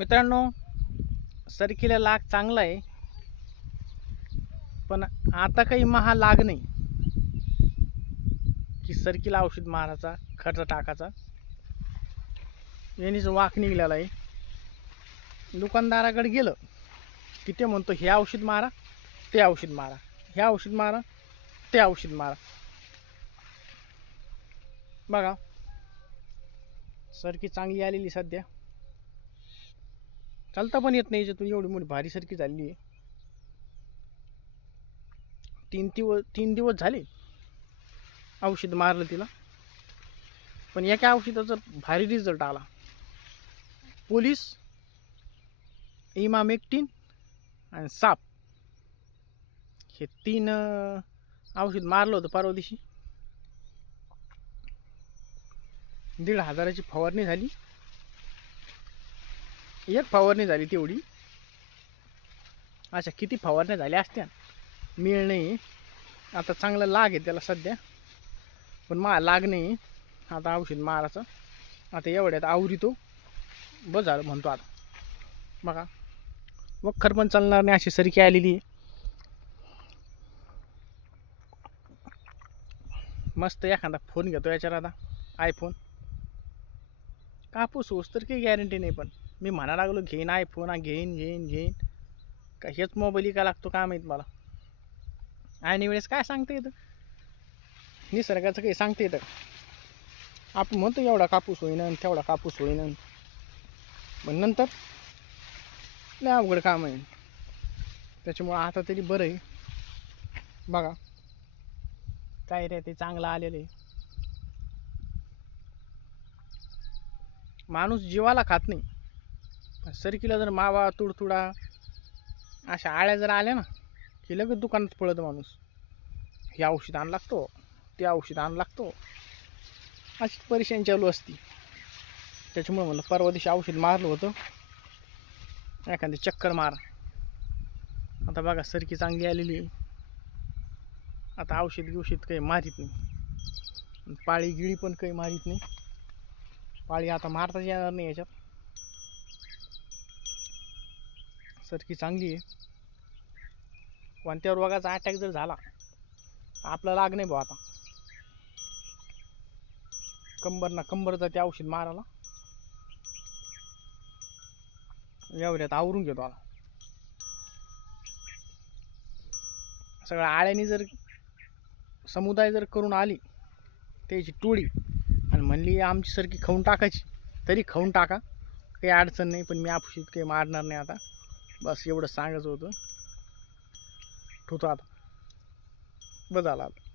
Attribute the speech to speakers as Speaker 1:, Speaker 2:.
Speaker 1: मित्रांनो सरकीला लाग चांगला आहे. पण आता काही महा लाग नाही. की सरकीला औषध मारायचा खर्च टाकायचा. यांनीच वाक निघलेला आहे. दुकानदाराकडे गेलं की ते म्हणतो हे औषध मारा ते औषध मारा. हे औषध मारा ते औषध मारा. बघा सरकी चांगली आलेली सध्या. चालता पण येत नाही याच्यातून एवढी मोठी भारी सरकी आहे. तीन दिवस तीन दिवस झाले. औषध मारलं तिला. पण एका औषधाचा भारी रिझल्ट आला. पोलीस इमामेक्टिन आणि साप. हे तीन औषध मारलं होतं परवा दिवशी. दीड हजाराची फवारणी झाली. एक फवारणी झाली तेवढी. अच्छा किती फवारण्या झाल्या असत्या. मिळ नाही. आता चांगला लाग आहे त्याला सध्या. पण मा लाग नाही. आता औषध मारायचं. आता एवढ्यात आवरितो. बस झालं म्हणतो आता. बघा. वखर पण चालणार नाही अशी सरकी आलेली आहे. मस्त एखादा फोन घेतो याच्यावर आता. आयफोन कापूस होस तर काही गॅरंटी नाही पण मी म्हणा लागलो घेईन आयफोन घेईन घेईन घेईन. का हेच मोबाईल का लागतो का माहीत मला. आणि वेळेस काय सांगता येतं? निसर्गाचं काही सांगता येतं आपण म्हणतो एवढा कापूस होईन तेवढा कापूस होईन. पण नंतर लय अवघड काम आहे. त्याच्यामुळं आता तरी बरं आहे. बघा. काय रे ते चांगलं आलेलं आहे. माणूस जीवाला खात नाही. पण सरकीला जर मावा तुडतुडा अशा आळ्या जर आल्या ना की लगेच दुकानात पळत माणूस. हे औषध आण लागतो ते औषध आण लागतो. अशी परेशानी चालू असती. त्याच्यामुळे म्हणलं परवा दिवशी औषध मारलं होतं. एखादी चक्कर मार. आता बघा सरकी चांगली आलेली आहे. आता औषध गिवषध काही मारीत नाही. पाळी गिळी पण काही मारीत नाही. पाळी आता मारताच येणार नाही याच्यात. सरकी चांगली आहे. कोणत्या रोगाचा अटॅक जर झाला आपला लाग नाही भाऊ आता. कंबर ना कंबर जाते औषध मारायला. एवढ्यात आवरून घेतो आता. सगळ्या आळ्यानी जर समुदाय जर करून आली त्याची टोळी आणि म्हणली आमची सरकी खाऊन टाकायची. तरी खाऊन टाका. काही अडचण नाही पण मी आपुशीत काही मारणार नाही आता. बस एवढं सांगायचं होतं. ठेवतो आता. बस झाला आता.